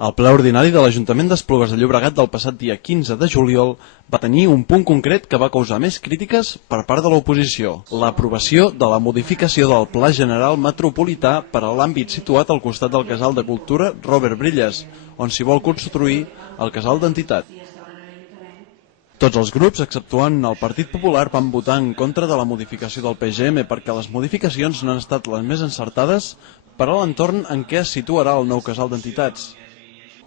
El ple ordinari de l'Ajuntament d'Esplugues de Llobregat del passat dia 15 de juliol va tenir un punt concret que va causar més crítiques per part de l'oposició: l'aprovació de la modificació del Pla General Metropolità per a l'àmbit situat al costat del Casal de Cultura Robert Brillas, on s'hi vol construir el Casal d'Entitat. Tots els grups, exceptuant el Partit Popular, van votar en contra de la modificació del PGM perquè les modificacions no han estat les més encertades per a l'entorn en què es situarà el nou Casal d'Entitats.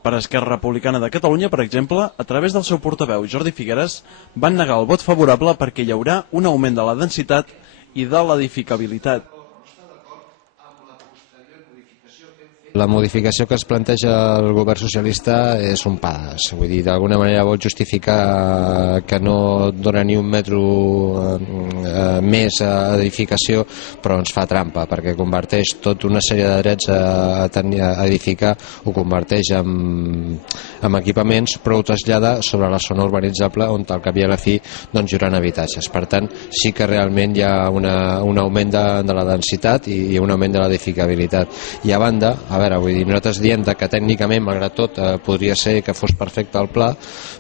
Per Esquerra Republicana de Catalunya, per exemple, a través del seu portaveu Jordi Figueres, van negar el vot favorable perquè hi haurà un augment de la densitat i de l'edificabilitat. La modificació que es planteja el govern socialista és un pas. Vull dir, d'alguna manera vol justificar que no dona ni un metro més a edificació, però ens fa trampa, perquè converteix tota una sèrie de drets a edificar, ho converteix en equipaments, però ho trasllada sobre la zona urbanitzable on al cap i a la fi doncs, hi haurà habitatges. Per tant, sí que realment hi ha un augment de la densitat i un augment de l'edificabilitat. I a banda, vull dir, nosaltres diem que tècnicament, malgrat tot, podria ser que fos perfecte el pla,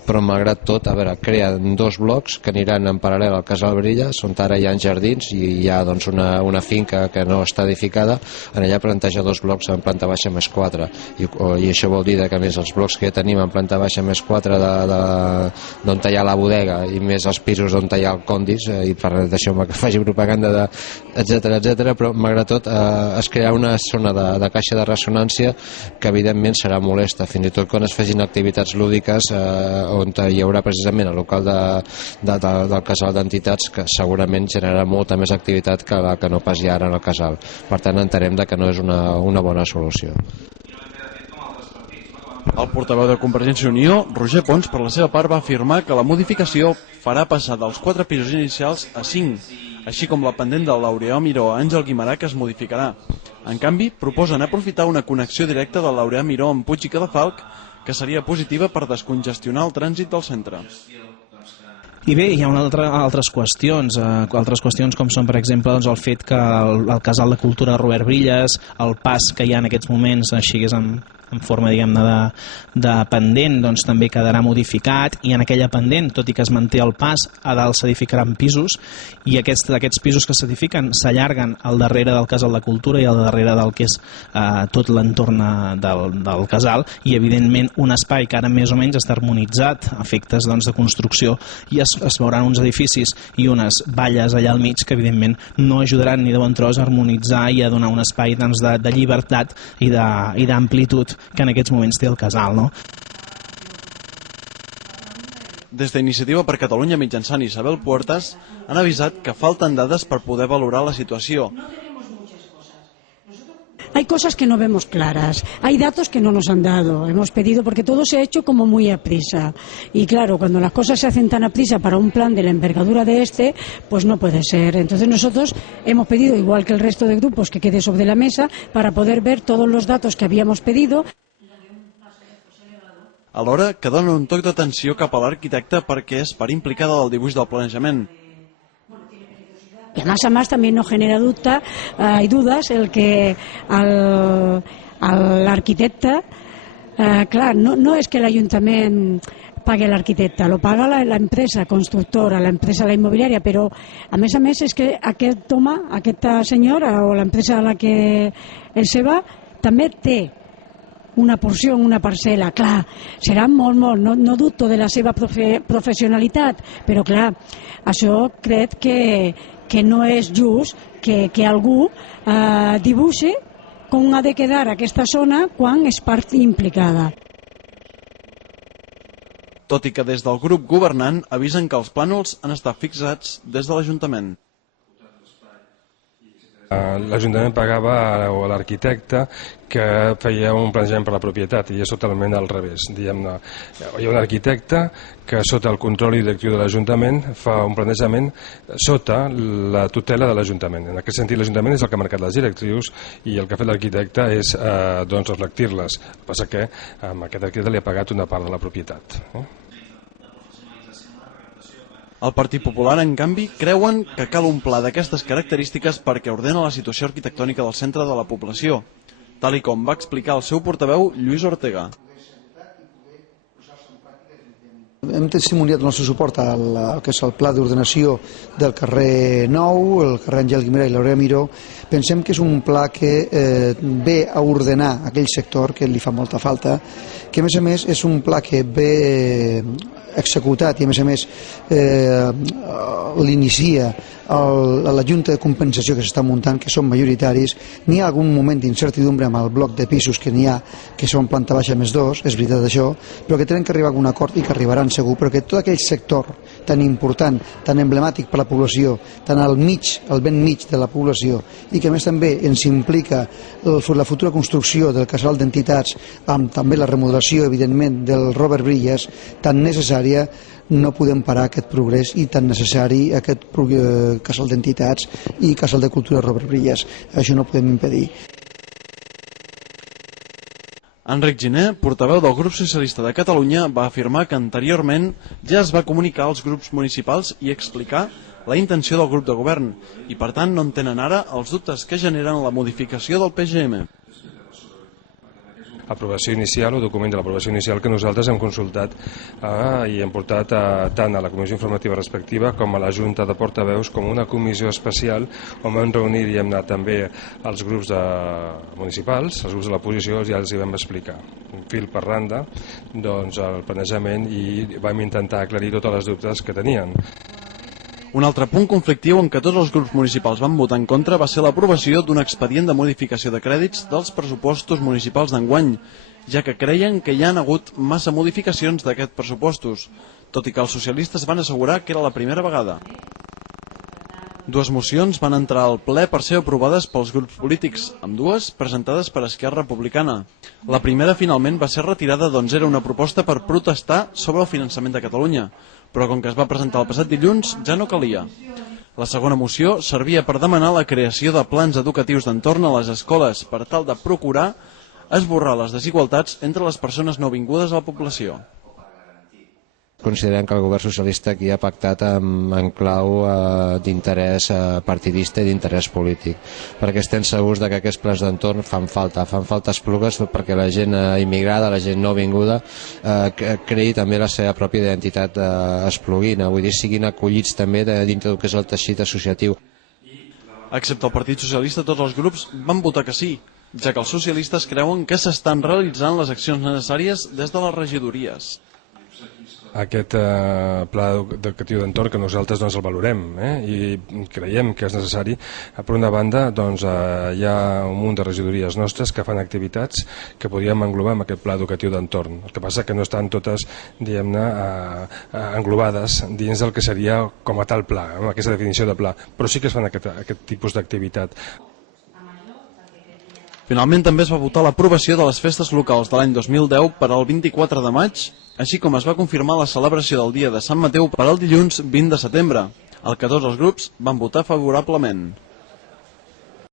però malgrat tot, creen dos blocs que aniran en paral·lel al Casal Brillas, on ara hi ha jardins i hi ha doncs, una finca que no està edificada. En allà planteja dos blocs en planta baixa més 4, i això vol dir que més els blocs que ja tenim en planta baixa més 4 d'on hi ha la bodega i més els pisos on hi ha el Condis, i per això que faci propaganda, etc. Però malgrat tot es crea una zona de caixa de ressonància que evidentment serà molesta, fins i tot quan es facin activitats lúdiques on hi haurà precisament el local del Casal d'Entitats, que segurament generarà molta més activitat que la que no pas hi ha ara en el casal. Per tant, entenem que no és una bona solució. El portaveu de Convergència i Unió, Roger Pons, per la seva part va afirmar que la modificació farà passar dels 4 pisos inicials a 5, així com la pendent del Laureà Miró a Àngel Guimerà, que es modificarà. En canvi, proposen aprofitar una connexió directa del Laureà Miró amb Puig i Cadafalch, que seria positiva per descongestionar el trànsit del centre. I bé, hi ha altres qüestions com són, per exemple, doncs, el fet que el Casal de Cultura Robert Brillas, el pas que hi ha en aquests moments, així que és en forma, diguem-ne, de pendent, doncs també quedarà modificat, i en aquella pendent, tot i que es manté el pas, a dalt s'edificaran pisos, i aquests pisos que s'edifiquen s'allarguen al darrere del Casal de Cultura i al darrere del que és tot l'entorn del casal, i evidentment un espai que ara més o menys està harmonitzat a efectes doncs, de construcció, i es veuran uns edificis i unes valles allà al mig que evidentment no ajudaran ni de bon tros a harmonitzar i a donar un espai doncs, de llibertat i d'amplitud que en aquests moments té el casal, no? Des d'Iniciativa per Catalunya, mitjançant Isabel Puertas, han avisat que falten dades per poder valorar la situació. Hay cosas que no vemos claras, hay datos que no nos han dado, hemos pedido, porque todo se ha hecho como muy a prisa, y claro, cuando las cosas se hacen tan a prisa para un plan de la envergadura de este, pues no puede ser. Entonces nosotros hemos pedido, igual que el resto de grupos, que quede sobre la mesa para poder ver todos los datos que habíamos pedido. Alhora, que dona un toc d'atenció cap a l'arquitecte perquè és part implicada del dibuix del planejament. Y además a más también nos genera dudas el que al arquitecte, clar, no és que l'Ajuntament pague l'arquitecte, lo paga la empresa constructora, la empresa la inmobiliària, però a més és que aquest home, aquesta senyora o l'empresa a la que el seva també té una porció, una parcel·la. Clar, serà molt, no dubto de la seva professionalitat, però clar, això crec que no és just que algú dibuixi com ha de quedar aquesta zona quan és part implicada. Tot i que des del grup governant avisen que els plànols han estat fixats des de l'Ajuntament. L'Ajuntament pagava a l'arquitecte que feia un planejament per la propietat, i és totalment al revés. Diguem-ne, hi ha un arquitecte que sota el control directiu de l'Ajuntament fa un planejament sota la tutela de l'Ajuntament. En aquest sentit, l'Ajuntament és el que ha marcat les directrius i el que ha fet l'arquitecte és doncs, reflectir-les. El que passa que a aquest arquitecte li ha pagat una part de la propietat. El Partit Popular, en canvi, creuen que cal un pla d'aquestes característiques perquè ordena la situació arquitectònica del centre de la població, tal i com va explicar el seu portaveu Lluís Ortega. Hem testimoniat el nostre suport al que és el pla d'ordenació del carrer Nou, el carrer Àngel Guimerà i l'Aurea Miró. Pensem que és un pla que ve a ordenar aquell sector que li fa molta falta, que a més és un pla que ve executat i a més l'inicia la Junta de Compensació que s'està muntant, que són majoritaris. N'hi ha algun moment d'incertidumbre amb el bloc de pisos que n'hi ha, que són planta baixa més 2, és veritat això, però que tenen que arribar a un acord i que arribaran segur, però que tot aquell sector tan important, tan emblemàtic per la població, tan al ben mig de la població, i que a més també ens implica la futura construcció del casal d'entitats, amb també la remodelació, evidentment, del Robert Brillas, tan necessària, no podem parar aquest progrés i tan necessari aquest casal d'entitats i casal de cultura Robert Brillas. Això no ho podem impedir. Enric Giner, portaveu del grup socialista de Catalunya, va afirmar que anteriorment ja es va comunicar als grups municipals i explicar la intenció del grup de govern i per tant no en tenen ara els dubtes que generen la modificació del PGM. Aprovació inicial o document de l'aprovació inicial que nosaltres hem consultat i hem portat tant a la comissió informativa respectiva com a la Junta de Portaveus com una comissió especial on vam reunir i hem anat també els grups municipals, els grups de l'oposició, ja els hi vam explicar fil per randa doncs, el planejament i vam intentar aclarir totes les dubtes que tenien. Un altre punt conflictiu en què tots els grups municipals van votar en contra va ser l'aprovació d'un expedient de modificació de crèdits dels pressupostos municipals d'enguany, ja que creien que hi han hagut massa modificacions d'aquests pressupostos, tot i que els socialistes van assegurar que era la primera vegada. Dues mocions van entrar al ple per ser aprovades pels grups polítics, ambdues presentades per Esquerra Republicana. La primera finalment va ser retirada doncs era una proposta per protestar sobre el finançament de Catalunya, però com que es va presentar el passat dilluns ja no calia. La segona moció servia per demanar la creació de plans educatius d'entorn a les escoles per tal de procurar esborrar les desigualtats entre les persones nouvingudes a la població. Considerem que el govern socialista aquí ha pactat en clau d'interès partidista i d'interès polític, perquè estem segurs que aquests plans d'entorn fan falta esplugues perquè la gent immigrada, la gent nouvinguda creï també la seva pròpia identitat espluguina, vull dir, siguin acollits també dintre del que és el teixit associatiu. Excepte el Partit Socialista, tots els grups van votar que sí, ja que els socialistes creuen que s'estan realitzant les accions necessàries des de les regidories. Aquest pla educatiu d'entorn que nosaltres el valorem i creiem que és necessari. Per una banda hi ha un munt de regidories nostres que fan activitats que podríem englobar en aquest pla educatiu d'entorn. El que passa que no estan totes englobades dins del que seria com a tal pla, aquesta definició de pla, però sí que es fan aquest tipus d'activitat. Finalment també es va votar l'aprovació de les festes locals de l'any 2010 per al 24 de maig, així com es va confirmar la celebració del dia de Sant Mateu per al dilluns 20 de setembre, el que tots els grups van votar favorablement.